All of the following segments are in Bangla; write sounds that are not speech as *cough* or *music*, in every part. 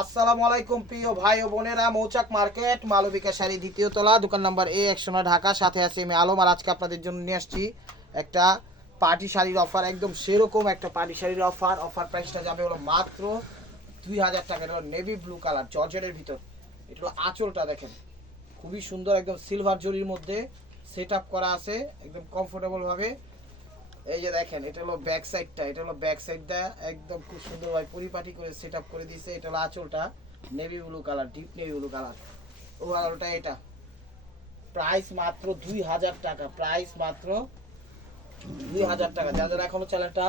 আসসালামু আলাইকুম, প্রিয় ভাই ও বোনেরা। মৌচাক মার্কেট, মালবিকা শাড়ি দ্বিতীয় তলা, দোকান নাম্বার এ, একশো নয় ঢাকা, সাথে আছে আমি আলম। আর আজকে আপনাদের জন্য নিয়ে আসছি একটা পার্টি শাড়ির অফার একদম সেরকম একটা পার্টি শাড়ির অফার অফার প্রাইসটা যাবে হলো মাত্র দুই হাজার টাকা। এটা হলো নেভি ব্লু কালার জর্জেটের ভিতর। এটা হলো আঁচলটা দেখেন। খুবই সুন্দর, একদম সিলভার জরির মধ্যে সেট আপ করা আছে, একদম কমফোর্টেবল ভাবে। এই যে দেখেন এটা হলো ব্যাক সাইডটা এটা হলো ব্যাক সাইডটা একদম খুব সুন্দরভাবে পরিপাটি করে সেট আপ করে দিয়েছে। এটা হলো আঁচলটা navy blue colour deep navy blue colour ওভারঅলটা এটা। প্রাইস মাত্র দুই হাজার টাকা প্রাইস মাত্র দুই হাজার টাকা। যারা যারা এখনও চ্যানেলটা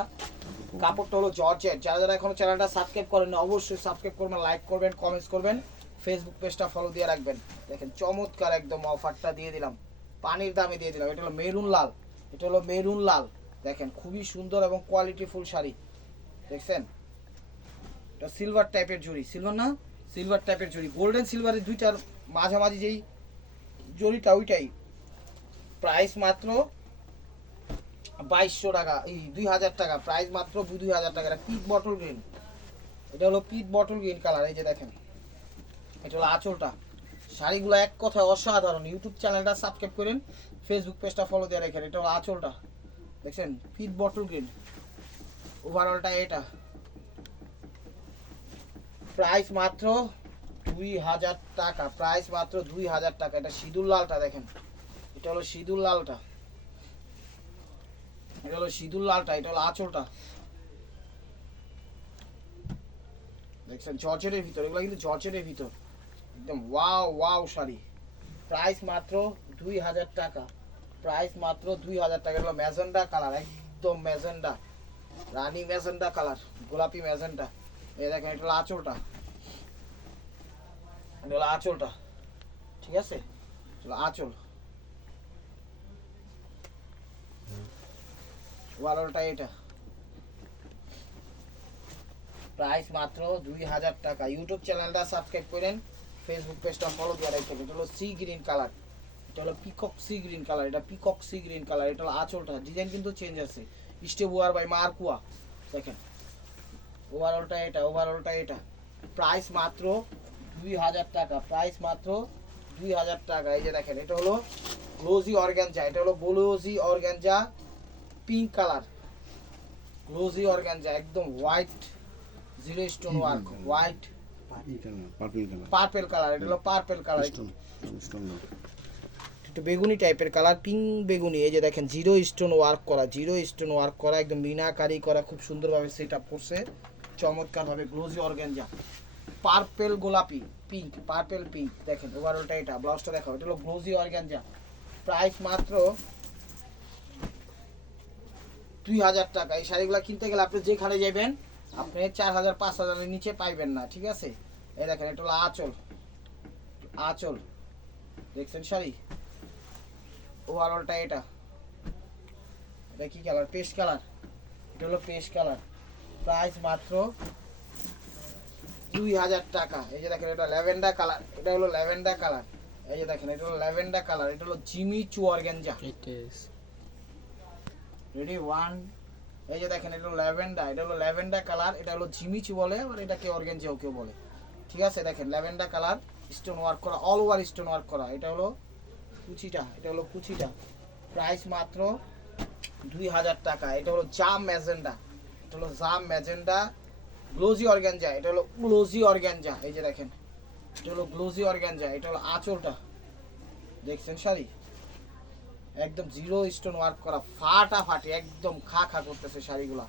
কাপড়টা হলো জর্জেট। যারা যারা এখনও চ্যানেলটা সাবস্ক্রাইব করেন না, অবশ্যই সাবস্ক্রাইব করবেন লাইক করবেন কমেন্টস করবেন ফেসবুক পেজটা ফলো দিয়ে রাখবেন। দেখেন চমৎকার একদম অফারটা দিয়ে দিলাম। পানির দামে দিয়ে দিলাম। এটা হলো মেরুন লাল। এটা হলো মেরুন লাল। দেখেন, খুবই সুন্দর এবং কোয়ালিটি ফুল শাড়ি। দেখছেন? এটা সিলভার টাইপের জুড়ি। সিলভার না? সিলভার টাইপের জুড়ি। গোল্ডেন সিলভারের দুইটার মাঝামাঝি যেই জড়িটা, ওইটাই। প্রাইস মাত্র বাইশশো টাকা, এই দুই হাজার টাকা। প্রাইস মাত্র দুই হাজার টাকা। এটা পিট বটল গ্রিন এটা হলো পিট বটল গ্রিন কালার এই যে দেখেন। এটা হলো আঁচলটা। শাড়িগুলো এক কথায় অসাধারণ। ইউটিউব চ্যানেলটা সাবস্ক্রাইব করেন ফেসবুক পেজটা ফলো দিয়ে রাখেন। এটা হলো আঁচলটা। দেখছেন? ফিট বটল গ্রিন ওভারঅলটা এটা। প্রাইস মাত্র দুই হাজার টাকা। প্রাইস মাত্র দুই হাজার টাকা। এটা সিঁদুর লালটা দেখেন। এটা হলো সিঁদুর লালটা। এটা হলো সিঁদুর লালটা। এটা হলো আঁচলটা। দেখছেন? জর্জেটের ভিতর। এগুলো কিন্তু জর্জেটের ভিতর। একদম ওয়াও ওয়াও শাড়ি। প্রাইস মাত্র দুই হাজার টাকা। প্রাইস মাত্র দুই হাজার টাকা হলো ম্যাজেন্ডা কালার একদম ম্যাজেন্ডা রানী ম্যাজেন্ডা কালার গোলাপি ম্যাজেন্ডা এই দেখেন এটা হলো আঁচলটা এটা হলো আঁচলটা ঠিক আছে এটা হলো আঁচল ওয়ারলটা এটা প্রাইস মাত্র দুই হাজার টাকা ইউটিউব চ্যানেলটা সাবস্ক্রাইব করেন ফেসবুক পেজটা ফলো দিয়ে রাখবেন এটা হলো সি গ্রিন কালার এটা হলো পিকক সি গ্রিন কালার এটা পিকক সি গ্রিন কালার এটা হলো আঁচলটা ডিজাইন কিন্তু চেঞ্জ আছে। স্টেপ ওয়ার বাই মার্কুয়া দেখেন। ওভারঅলটা এটা ওভারঅলটা এটা। প্রাইস মাত্র দুই হাজার টাকা প্রাইস মাত্র দুই হাজার টাকা। এই যে দেখেন এটা হলো গ্লোজি অর্গ্যানজা এটা হলো glossy organza pink colour glossy organza একদম white zero stone work white purple colour এটা হলো পার্পেল কালার স্টোন স্টোন একটু বেগুনি টাইপের কালার পিঙ্ক বেগুনি, এই যে দেখেন জিরো স্টোন ওয়ার্ক করা জিরো স্টোন ওয়ার্ক করা, একদম মিনাকারি করা, খুব সুন্দরভাবে সেট আপ করছে। চমৎকারভাবে গ্লোজি অর্গ্যানজা পার্পেল গোলাপি পিঙ্ক পার্পেল পিঙ্ক দেখেন ওভারঅলটা এটা ব্লাউজটা দেখাও, এটা হলো গ্লোজি অর্গ্যানজা প্রাইস মাত্র দুই হাজার টাকা। এই শাড়িগুলো কিনতে গেলে আপনি যেখানে যাবেন, আপনি চার হাজার, পাঁচ হাজারের নিচে পাইবেন না, ঠিক আছে? এই দেখেন, এটা হলো আঁচল। আঁচল। দেখছেন শাড়ি? ওভারঅলটা এটা। এটা কি কালার পেস্ট কালার এটা হলো পেস্ট কালার প্রাইস মাত্র দুই হাজার টাকা। এই যে দেখেন এটা ল্যাভেন্ডার কালার এটা হলো ল্যাভেন্ডার কালার এই যে দেখেন এটা হলো ল্যাভেন্ডার কালার এটা হলো জিমি চু অর্গেঞ্জা রেডি ওয়ান এই যে দেখেন এটা হলো ল্যাভেন্ডার এটা হলো ল্যাভেন্ডার কালার এটা হলো জিমিচু বলে আবার এটাকে অর্গেঞ্জাও কেউ বলে। ঠিক আছে দেখেন ল্যাভেন্ডার কালার স্টোন ওয়ার্ক করা অল ওভার স্টোন ওয়ার্ক করা। এটা হলো কুচিটা, এটা হলো কুচিটা। প্রাইস মাত্র দুই হাজার টাকা। এটা হলো জাম ম্যাজেন্ডা। এটা হলো জাম ম্যাজেন্ডা। Glossy organza. এটা হলো গ্লোজি অর্গ্যানজা। এই যে দেখেন, এটা হলো গ্লোজি অর্গ্যানজা। এটা হলো আঁচলটা। দেখছেন শাড়ি? একদম জিরো স্টোন ওয়ার্ক করা ফাটা ফাটি একদম খা খা করতেছে শাড়িগুলা।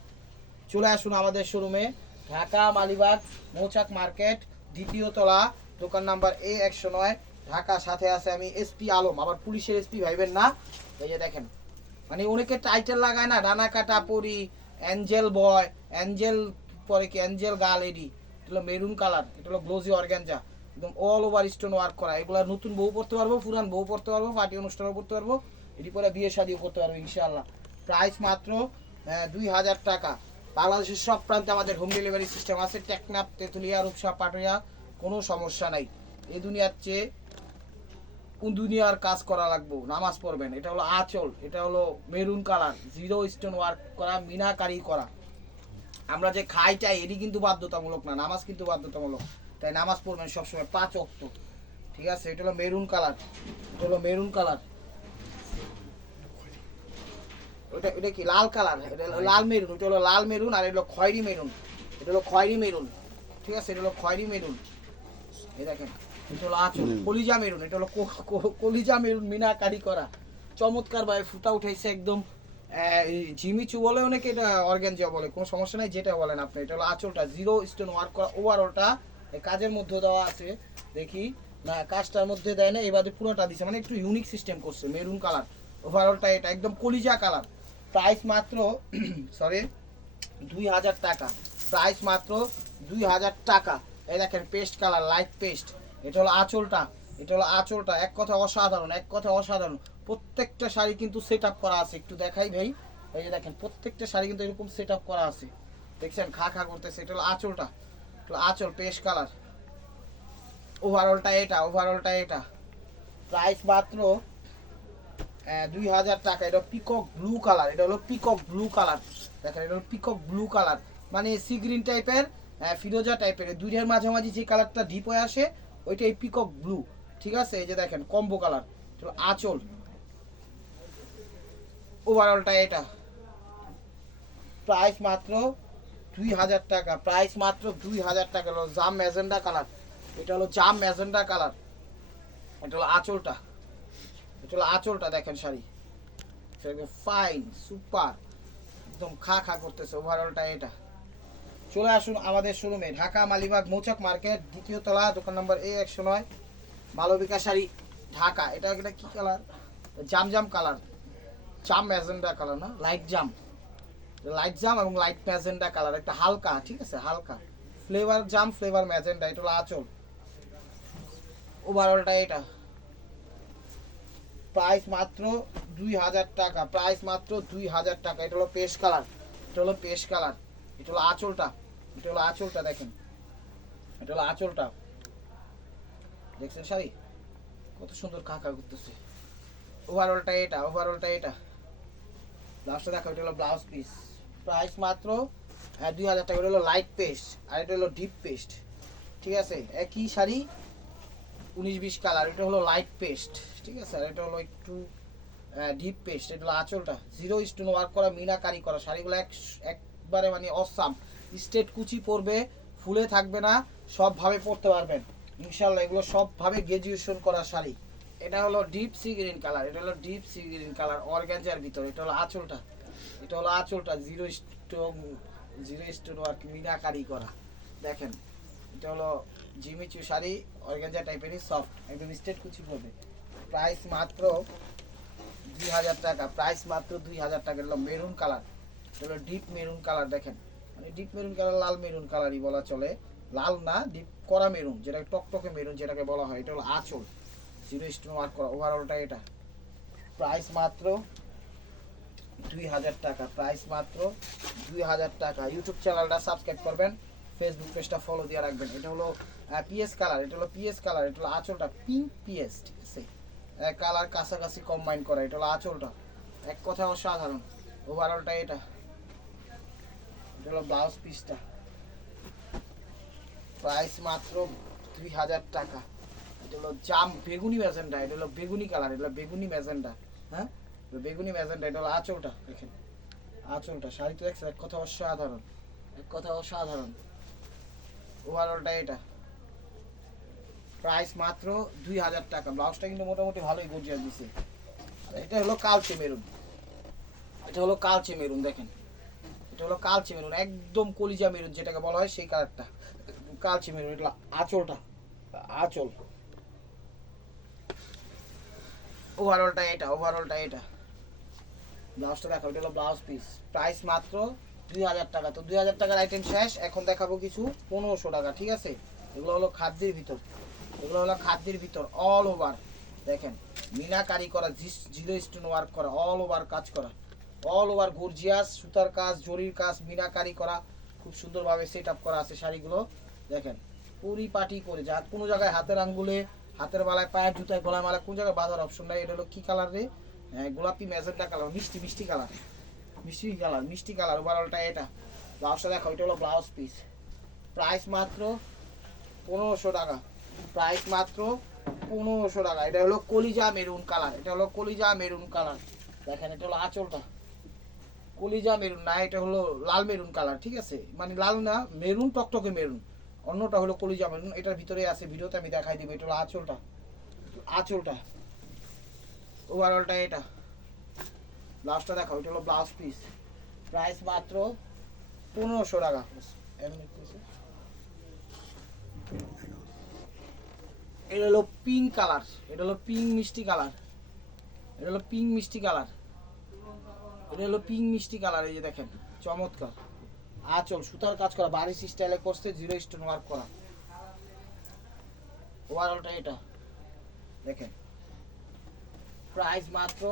চলে আসুন আমাদের শোরুমে। ঢাকা, মালিবাগ, মৌচাক মার্কেট, দ্বিতীয় তলা, দোকান নাম্বার এ একশো নয়। ঢাকা সাথে আছে আমি এসপি আলম আবার পুলিশের এসপি ভাইবেন না। এই যে দেখেন মানে অনেকে টাইটেল লাগায় না ডানা কাটা পরি অ্যাঞ্জেল বয়, অ্যাঞ্জেল পরে কি, অ্যাঞ্জেল গাল এডি, এটা হলো মেরুন কালার, এটা হলো গ্লোজি অর্গ্যানজা একদম অল ওভার স্টোন ওয়ার্ক করা। এগুলো নতুন বউ পড়তে পারব, পুরান বউ পড়তে পারব পার্টি অনুষ্ঠানও করতে পারব, এটি পরে বিয়ে শাদিও করতে পারব, ইনশাআল্লাহ। প্রাইস মাত্র দুই হাজার টাকা। বাংলাদেশের সব প্রান্তে আমাদের হোম ডেলিভারি সিস্টেম আছে টেকনাপ তেঁতুলিয়া, রূপসা, পাটুয়া, কোনো সমস্যা নাই। এ দুনিয়ার চেয়ে দুনিয়ার কাজ করা লাগবো? নামাজ পড়বেন। এটা হলো আঁচল, এটা হলো maroon colour zero stone work করা, মিনাকারি করা। আমরা যে খাই চাই এটি কিন্তু বাধ্যতামূলক না, নামাজ কিন্তু বাধ্যতামূলক। তাই নামাজ পড়বেন সবসময় পাঁচ অক্ত ঠিক আছে? এটা হলো মেরুন কালার, এটা হলো মেরুন কালার। ওটা এটা কি? লাল কালার, এটা হলো লাল মেরুন, এটা হলো লাল মেরুন আর এটা হলো খয়েরি মেরুন। এটা হলো খয়েরি মেরুন। ঠিক আছে? এটা হলো খয়েরি মেরুন। এই দেখেন। এটা হলো আঁচল কলিজা মেরুন এটা হলো কলিজা মেরুন মিনাকারি করা। চমৎকার ভাবে ফুটা উঠাইছে একদম জিমিচু বলে অনেকে এটা অর্গ্যানজিয়া বলে কোনো সমস্যা নাই যেটা বলেন আপনি। এটা হলো আঁচলটা জিরো স্টোন ওয়ার্ক করা ওভারঅলটা কাজের মধ্যে দেওয়া আছে দেখি। না কাজটার মধ্যে দেয় না এবারে পুরোটা দিছে মানে একটু ইউনিক সিস্টেম করছে মেরুন কালার ওভারঅলটা এটা একদম কলিজা কালার প্রাইস মাত্র *clears throat* সরি দুই হাজার টাকা। প্রাইস মাত্র দুই হাজার টাকা। এই দেখেন পেস্ট কালার লাইট পেস্ট এটা হলো আঁচলটা, এটা হলো আঁচলটা। এক কথা অসাধারণ, এক কথা অসাধারণ। প্রত্যেকটা শাড়ি কিন্তু সেট করা আছে। একটু দেখাই ভাই। এই যে দেখেন, প্রত্যেকটা শাড়ি কিন্তু এরকম সেট করা আছে। দেখছেন? খা খা করতেছে। এটা হলো আঁচলটা। আঁচল পেস্ট কালার ওভারঅলটা এটা ওভারঅলটা এটা। প্রাইস মাত্র দুই হাজার টাকা। এটা পিকক ব্লু কালার এটা হলো পিকক ব্লু কালার দেখেন, এটা হলো পিকক ব্লু কালার মানে সি গ্রিন টাইপের ফিরোজা টাইপের দুইটার মাঝামাঝি যে কালারটা ডিপ হয়ে আসে ওইটাই পিকক ব্লু ঠিক আছে? এই যে দেখেন কম্বো কালার আঁচল। ওভারঅলটা এটা। প্রাইস মাত্র দুই হাজার টাকা। প্রাইস মাত্র দুই হাজার টাকা। হলো জাম ম্যাজেন্ডা কালার এটা হলো জাম ম্যাজেন্ডা কালার এটা হলো আঁচলটা। এটা হলো আঁচলটা, দেখেন শাড়ি। ফাইন সুপার একদম খা খা করতেছে ওভারঅলটা এটা। চলে আসুন আমাদের শোরুমে, ঢাকা, মালিবাগ, মৌচাক মার্কেট, দ্বিতীয় তলা, দোকান নম্বর এ একশো নয়, মালবিকা শাড়ি, ঢাকা। এটা একটা কি কালার? জাম জাম কালার। জাম ম্যাজেন্ডা কালার না? লাইট জাম। লাইট জাম এবং লাইট ম্যাজেন্ডা কালার। একটা হালকা, ঠিক আছে? হালকা। ফ্লেভার জাম, ফ্লেভার ম্যাজেন্ডা। এটা হলো আঁচল। ওভারঅলটা এটা। প্রাইস মাত্র দুই হাজার টাকা। প্রাইস মাত্র দুই হাজার টাকা। এটা হলো পেস্ট কালার। এটা হলো পেস্ট কালার। এটা হলো আঁচলটা। এটা হলো আঁচলটা দেখেন। এটা হলো আঁচলটা। দেখছেন শাড়ি? কত সুন্দর কাকা করতেছে। ওভারঅলটা এটা ওভারঅলটা এটা। ব্লাউজটা দেখো এটা হলো ব্লাউজ পিস প্রাইস মাত্র দুই হাজার টাকা। হলো লাইট পেস্ট আর এটা হলো ডিপ পেস্ট ঠিক আছে? একই শাড়ি, উনিশ বিশ কালার এটা হলো লাইট পেস্ট ঠিক আছে? আর এটা হলো একটু ডিপ পেস্ট এটা হলো আঁচলটা। জিরো স্টোন ওয়ার্ক করা, মিনাকারি করা। শাড়িগুলো এক, একবারে মানে অসাম স্টেট কুচি পরবে ফুলে থাকবে না, সবভাবে পরতে পারবেন। ইনশাল্লাহ এগুলো সবভাবে গ্রাজুয়েশন করা শাড়ি। এটা হলো ডিপ সি গ্রিন কালার এটা হলো ডিপ সি গ্রিন কালার অর্গ্যানজার ভিতর। এটা হলো আঁচলটা। এটা হলো আঁচলটা zero stone zero stone work meenakari করা। দেখেন, এটা হলো জিমিচু শাড়ি অর্গানজা টাইপেরই সফট একদম স্টেট কুচি পড়বে। প্রাইস মাত্র দুই হাজার টাকা, প্রাইস মাত্র দুই হাজার টাকা। হলো মেরুন কালার এটা হলো ডিপ মেরুন কালার দেখেন। মানে ডিপ মেরুন কালার, লাল মেরুন কালারই বলা চলে। লাল না ডিপ করা মেরুন যেটা টকটকে মেরুন যেটাকে বলা হয়, এটা হলো আঁচল। জিরো স্টোন ওয়ার্ক করা ওভারঅলটা এটা। প্রাইস মাত্র দুই হাজার টাকা প্রাইস মাত্র দুই হাজার টাকা। ইউটিউব চ্যানেলটা সাবস্ক্রাইব করবেন ফেসবুক পেজটা ফলো দিয়ে রাখবেন। এটা হলো পিএস কালার এটা হলো পিএস কালার এটা হলো আঁচলটা পিঙ্ক পিএস ঠিক আছে কালার কাছাকাছি কম্বাইন করা, এটা হলো আঁচলটা। এক কথা অসাধারণ। ওভারঅলটা এটা এটা। হলো ব্লাউজ পিসটা প্রাইস মাত্র দুই হাজার টাকা। এটা হলো জাম বেগুনি ম্যাজেন্ডা এটা হলো বেগুনি কালার এটা হলো বেগুনি ম্যাজেন্ডা হ্যাঁ? বেগুনি ম্যাজেন্ডা এটা হলো আঁচলটা, দেখেন। আঁচলটা, শাড়ি তো দেখছে এক কথা অসাধারণ এক কথা অসাধারণ ওভারঅলটা এটা। প্রাইস মাত্র দুই হাজার টাকা। ব্লাউজটা কিন্তু মোটামুটি ভালোই গর্জিয়া দিছে। আর এটা হলো কালচে মেরুন। এটা হলো কালচে মেরুন, দেখেন। এটা হলো কালচে মেরুন, একদম কলিজা মেরুন যেটাকে বলা হয় সেই কালারটা কালচে মেরুন, এটা আঁচলটা, আঁচল। ওভারঅলটা এটা ওভারঅলটা এটা। ব্লাউজটা দেখো এটা হলো ব্লাউজ পিস প্রাইস মাত্র দুই হাজার টাকা। তো দুই হাজার টাকার আইটেম শেষ, এখন দেখাবো কিছু পনেরোশো টাকা, ঠিক আছে? এগুলো হলো খাদ্যের ভিতর, এগুলো হলো খাদ্যের ভিতর অল ওভার দেখেন মিনাকারি করা জিরো স্টোন ওয়ার্ক করা অল ওভার কাজ করা। অল ওভার গর্জিয়াস সুতার কাজ জরির কাজ মিনাকারি করা খুব সুন্দরভাবে সেট আপ করা আছে শাড়িগুলো। দেখেন পরিপাটি করে যা কোনো জায়গায় হাতের আঙ্গুলে হাতের বালায় পায়ের জুতায় গলায় মালায় কোন জায়গায় বাঁধার অপশন নাই। এটা হলো কী কালার রে? হ্যাঁ, গোলাপি ম্যাজেন্টা কালার মিষ্টি মিষ্টি কালার মিষ্টি কালার মিষ্টি কালার ওভারঅলটা এটা। ব্লাউজটা দেখো এটা হলো ব্লাউজ পিস প্রাইস মাত্র পনেরোশো টাকা। প্রাইস মাত্র পনেরোশো টাকা। এটা হলো কলিজা মেরুন কালার এটা হলো কলিজা মেরুন কালার দেখেন এটা হলো আঁচলটা। কলিজা মেরুন, না, এটা হলো লাল মেরুন কালার, ঠিক আছে? মানে লাল না, মেরুন, টকটকে মেরুন। অন্যটা হলো কলিজা মেরুন, এটার ভিতরে আছে, ভিডিওতে আমি দেখাই দিব, এটা হলো আঁচলটা। আঁচলটা। ওভারঅলটা এটা। ব্লাউজটা দেখো এটা হলো ব্লাউজ পিস প্রাইস মাত্র পনেরোশো টাকা। এটা হলো পিঙ্ক কালার এটা হলো পিঙ্ক মিষ্টি কালার এটা হলো পিঙ্ক মিষ্টি কালার এটা হলো পিঙ্ক মিষ্টি কালার এই যে দেখেন, চমৎকার। আচল সুতার কাজ করা বারিশ স্টাইলে করছে জিরো স্টোন ওয়ার্ক করা। ওভারঅলটা এটা। দেখেন প্রাইস মাত্র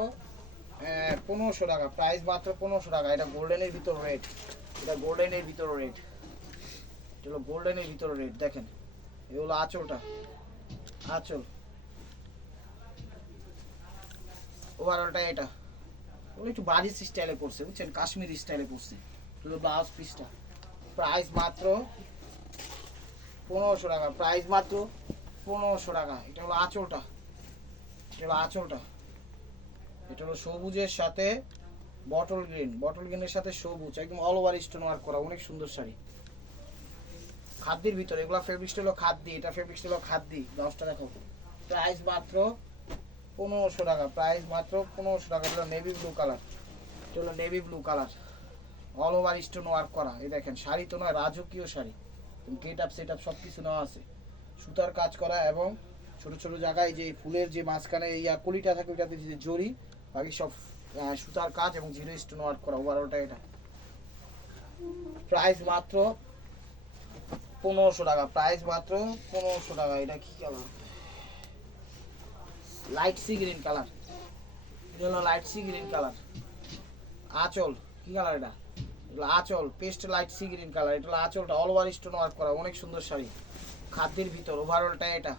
পনেরোশো টাকা প্রাইস মাত্র পনেরোশো টাকা। এটা গোল্ডেনের ভিতর রেট এটা গোল্ডেনের ভিতর রেট এটা হলো গোল্ডেনের ভিতর রেট দেখেন। এ হলো আঁচলটা। আঁচল। ওভারঅলটা এটা। ওগুলো একটু বারিশ স্টাইলে করছে, বুঝছেন? কাশ্মীরি স্টাইলে করছে। ব্লাউজ পিসটা প্রাইস মাত্র পনেরোশো টাকা। প্রাইস মাত্র পনেরোশো টাকা। এটা হলো আঁচলটা। এটা হলো আঁচলটা। এটা হলো সবুজের সাথে বটল গ্রিন বটল গ্রিনের সাথে সবুজ। একদম অল ওভার স্টোন ওয়ার্ক করা। অনেক সুন্দর শাড়ি। খাদ্যের ভিতরে। এগুলো ফেব্রিক্স হলো খাদ্যি। এটা ফেব্রিক্স হলো খাদ্যি। দশটা দেখো। প্রাইস মাত্র পনেরোশো টাকা প্রাইস মাত্র পনেরোশো টাকা। এটা নেভি ব্লু কালার এটা হলো navy blue colour all over stone work করা। এই দেখেন, শাড়ি তো নয়, রাজকীয় sari. Get up set up সব কিছু নেওয়া আছে। সুতার কাজ করা এবং ছোট ছোট জায়গায় যে ফুলের যে মাঝখানে ইয়া কলিটা থাকে, ওইটাতে যে জড়ি, বাকি সব সুতার কাজ এবং জিরো স্টোন ওয়ার্ক করা। ওভারঅলটা এটা। প্রাইস মাত্র পনেরোশো টাকা। প্রাইস মাত্র পনেরোশো টাকা। এটা কি colour light sea green colour এটা হলো লাইট সি গ্রিন কালার আঁচল, কি কালার এটা? এগুলো আঁচল paste light sea green colour এটা হলো আঁচলটা অল ওভার স্টোন ওয়ার্ক করা, অনেক সুন্দর শাড়ি। খাদ্যের ভিতর ওভারঅলটা এটা।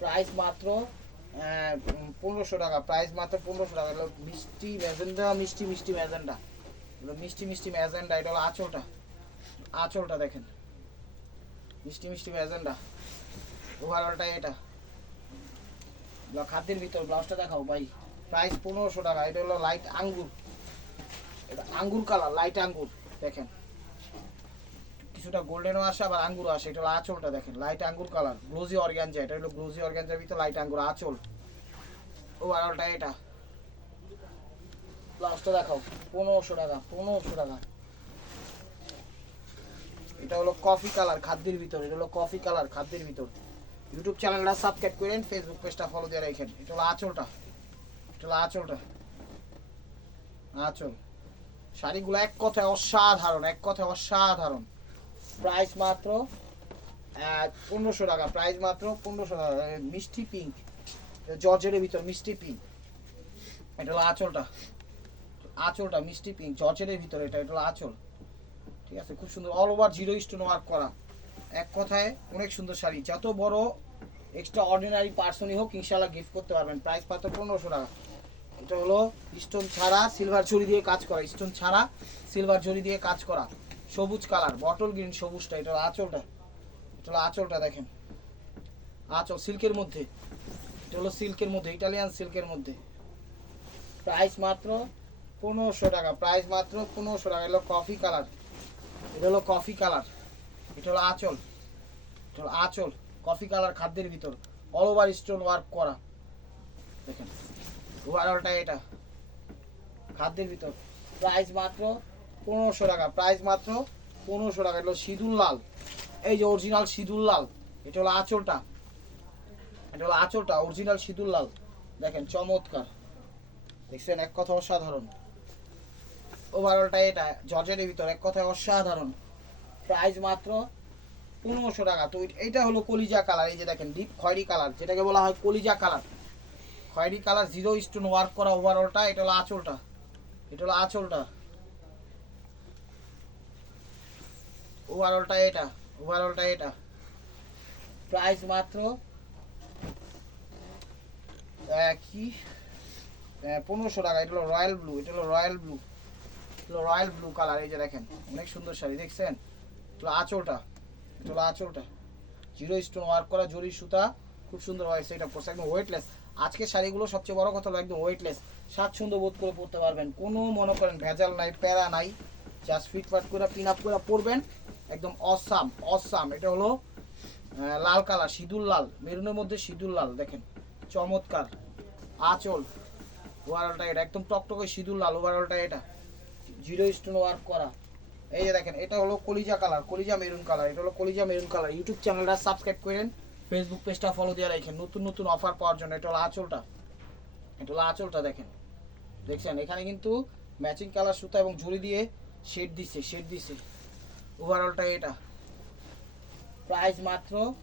প্রাইস মাত্র পনেরোশো টাকা প্রাইস মাত্র পনেরোশো টাকা। হলো মিষ্টি ম্যাজেন্ডা, মিষ্টি মিষ্টি ম্যাজেন্ডা। হলো মিষ্টি মিষ্টি ম্যাজেন্ডা, এটা হলো আঁচলটা। আঁচলটা দেখেন। মিষ্টি মিষ্টি ম্যাজেন্ডা। ওভারঅলটা এটা। এগুলো খাদ্যের ভিতর ব্লাউজটা দেখাও ভাই। প্রাইস পনেরোশো টাকা, এটা হলো লাইট আঙ্গুর। এটা আঙ্গুর কালার লাইট আঙ্গুর, দেখেন। কিছুটা গোল্ডেনও আসে, আবার আঙ্গুর আসে। এটা হলো আঁচলটা দেখেন লাইট আঙ্গুর কালার গ্লোজি অর্গ্যানজা এটা হলো গ্লোজি অর্গ্যানজার ভিতর লাইট আঙ্গুর, আঁচল। ওভারঅলটা এটা। ব্লাউজটা দেখাও, পনেরোশো টাকা পনেরোশো টাকা। এটা হলো কফি কালার খাদ্যের ভিতর, এটা হলো কফি কালার খাদ্যের ভিতর। ইউটিউব চ্যানেলটা সাবস্ক্রাইব করেন ফেসবুক পেজটা ফলো দিয়ে রাখেন। এটা হলো আঁচলটা। এটা হলো আঁচলটা। আঁচল। শাড়িগুলো এক কথায় অসাধারণ, এক কথায় অসাধারণ। প্রাইস মাত্র পনেরোশো টাকা। প্রাইস মাত্র পনেরোশো টাকা। মিষ্টি পিঙ্ক জর্জের ভিতর মিষ্টি পিঙ্ক এটা হলো আঁচলটা। আঁচলটা মিষ্টি পিঙ্ক জর্জের ভিতর এটা এটা হলো আঁচল। ঠিক আছে? খুব সুন্দর। All over zero stone work করা। এক কথায় অনেক সুন্দর শাড়ি। যত বড় এক্সট্রা অর্ডিনারি পার্সনই হোক ইনশাল্লাহ গিফট করতে পারবেন। প্রাইস পাত্র পনেরোশো টাকা। এটা হলো স্টোন ছাড়া সিলভার জরি দিয়ে কাজ করা। স্টোন ছাড়া সিলভার জরি দিয়ে কাজ করা। সবুজ কালার বটল গ্রিন সবুজটা, এটা আঁচলটা। এটা হলো আঁচলটা দেখেন। আঁচল সিল্কের মধ্যে। এটা হলো সিল্কের মধ্যে, ইটালিয়ান সিল্কের মধ্যে। প্রাইস মাত্র পনেরোশো টাকা। প্রাইস মাত্র পনেরোশো টাকা। এটা হলো কফি কালার এটা হলো কফি কালার এটা হলো আঁচল। এটা হলো আঁচল কফি কালার খাদ্যের ভিতর। অল ওভার স্টোন ওয়ার্ক করা। দেখেন ওভারঅলটা এটা। খাদ্যের ভিতর। প্রাইস মাত্র পনেরোশো টাকা। প্রাইস মাত্র পনেরোশো টাকা। এটা হলো সিঁদুর লাল। এই যে অরিজিনাল সিঁদুর লাল, এটা হলো আঁচলটা। এটা হলো আঁচলটা অরিজিনাল সিঁদুর লাল। দেখেন, চমৎকার। দেখছেন, এক কথা অসাধারণ। ওভারঅলটা এটা জর্জের ভিতর, এক কথায় অসাধারণ। প্রাইস মাত্র পনেরোশো টাকা। তো এটা- হলো কলিজা কালার, এই যে দেখেন ডিপ খয়েরি কালার, যেটাকে বলা হয় কলিজা কালার। খয়েরি কালার জিরো স্টোন ওয়ার্ক করা ওভারঅলটা এটা হলো আঁচলটা। এটা হলো আঁচলটা। ওভারঅলটা এটা ওভারঅলটা এটা। প্রাইস মাত্র কি? পনেরোশো টাকা, এটা হলো রয়্যাল ব্লু, এটা হলো royal blue. Royal blue colour, এই যে দেখেন, অনেক সুন্দর শাড়ি, দেখছেন? আঁচলটা এটা হলো আঁচলটা। জিরো স্টোন ওয়ার্ক করা জরি সুতা, খুব সুন্দর হয়েছে এটা পড়ছে একদম ওয়েটলেস আজকে শাড়িগুলো সবচেয়ে বড় কথা হলো একদম ওয়েটলেস স্বাচ্ছন্দ্য বোধ করে পড়তে পারবেন, কোনো মনে করেন ভেজাল নাই, প্যারা নাই। জাস্ট ফিটফাট করে পিন আপ করে পরবেন, একদম অসাম অসাম এটা হলো লাল কালার, সিঁদুর লাল, মেরুনের মধ্যে সিঁদুর লাল, দেখেন, চমৎকার। আঁচল ওভারঅলটা এটা, একদম টকটকে সিঁদুর লাল ওভারঅলটা এটা। জিরো স্টোন ওয়ার্ক করা। এই যে দেখেন, এটা হলো কলিজা কালার কলিজা মেরুন কালার এটা হলো কলিজা মেরুন কালার ইউটিউব চ্যানেলটা সাবস্ক্রাইব করেন ফেসবুক পেজটা ফলো দিয়ে রাখেন। নতুন নতুন অফার পাওয়ার জন্য, এটা হলো আঁচলটা। এটা হলো আঁচলটা, দেখেন। দেখছেন? এখানে কিন্তু ম্যাচিং কালার সুতা এবং ঝুড়ি দিয়ে শেড দিচ্ছে শেড দিচ্ছে। ওভারঅলটা এটা। প্রাইস মাত্র,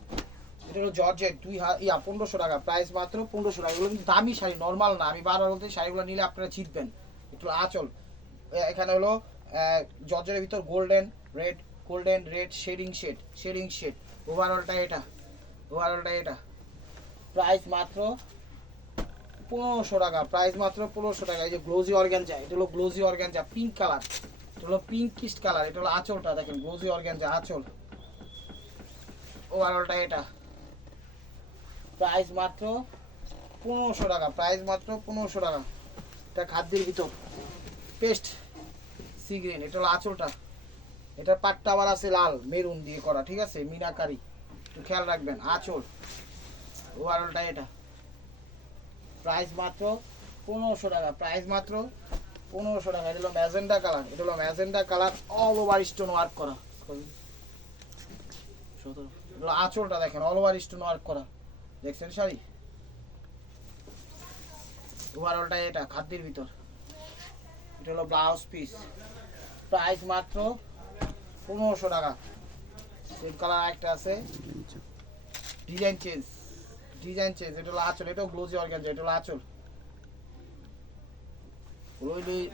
এটা হলো জর্জেট, দুই হা- ইয়া, পনেরোশো টাকা। প্রাইস মাত্র পনেরোশো টাকা। এগুলো কিন্তু দামি শাড়ি নর্মাল না। আমি বারবার বলতে শাড়িগুলো নিলে আপনারা জিতবেন একটু আঁচল। এখানে হলো আহ, জর্জেটের ভিতর golden red golden red shading shade shading shade. ওভারঅলটা এটা ওভারঅলটা এটা। প্রাইস মাত্র পনেরোশো টাকা প্রাইস মাত্র পনেরোশো টাকা। এই যে গ্লোজি অর্গ্যানজা এটা হলো গ্লোজি অর্গ্যানজা পিঙ্ক কালার। এটা হলো পিঙ্কিস্ট কালার এটা হলো আঁচলটা দেখেন গ্লোজি অর্গ্যানজা আঁচল। ওভারঅলটা এটা। প্রাইস মাত্র পনেরোশো টাকা প্রাইস মাত্র পনেরোশো টাকা। এটা খাদ্যের ভিতর। পেস্ট। সি গ্রিন এটা হলো আঁচলটা। এটার পাটটা আবার আছে লাল, মেরুন দিয়ে করা, ঠিক আছে? মিনাকারি। একটু খেয়াল রাখবেন, আঁচল। ওভারঅলটা এটা। প্রাইস মাত্র পনেরোশো টাকা, প্রাইস মাত্র পনেরোশো টাকা। এটা হলো ম্যাজেন্ডা কালার, এটা হলো magenta colour all over stone work করা। এগুলো আঁচলটা দেখেন অল ওভার স্টোন ওয়ার্ক করা। দেখছেন শাড়ি? ওভারঅলটা এটা, খাদ্যের ভিতর। এটা হলো ব্লাউজ পিস প্রাইস মাত্র পনেরোশো টাকা। সেম কালার একটা আছে। ডিজাইন চেঞ্জ ডিজাইন চেঞ্জ এটা হলো আঁচল। এটাও গ্লোজি অর্গানজা এটা হলো আঁচল।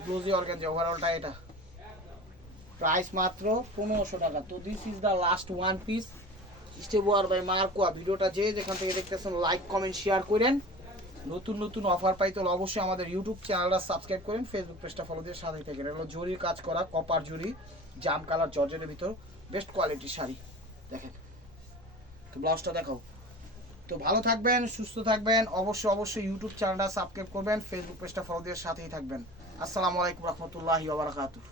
গ্লোজি অর্গানজা ওভারঅলটা এটা। প্রাইস মাত্র পনেরোশো টাকা। তো this is the last one piece স্টেবোয়ার by মার্কোয়া ভিডিওটা যে যেখান থেকে দেখতেছেন লাইক কমেন্ট শেয়ার করেন। নতুন নতুন অফার পাইতে হলে অবশ্যই আমাদের ইউটিউব চ্যানেলটা সাবস্ক্রাইব করেন ফেসবুক পেজটা ফলো দিয়ে সাথে থাকেন। এগুলো জরির কাজ করা কপার জরি জাম কালার জর্জেটের ভিতর বেস্ট কোয়ালিটির শাড়ি। দেখেন, তো ব্লাউজটা দেখাও। তো ভালো থাকবেন, সুস্থ থাকবেন, অবশ্যই অবশ্যই ইউটিউব চ্যানেলটা সাবস্ক্রাইব করবেন ফেসবুক পেজটা ফলো দিয়ে সাথেই থাকবেন। আসসালামু আলাইকুম রহমতুল্লাহি ওবরাকাতুহ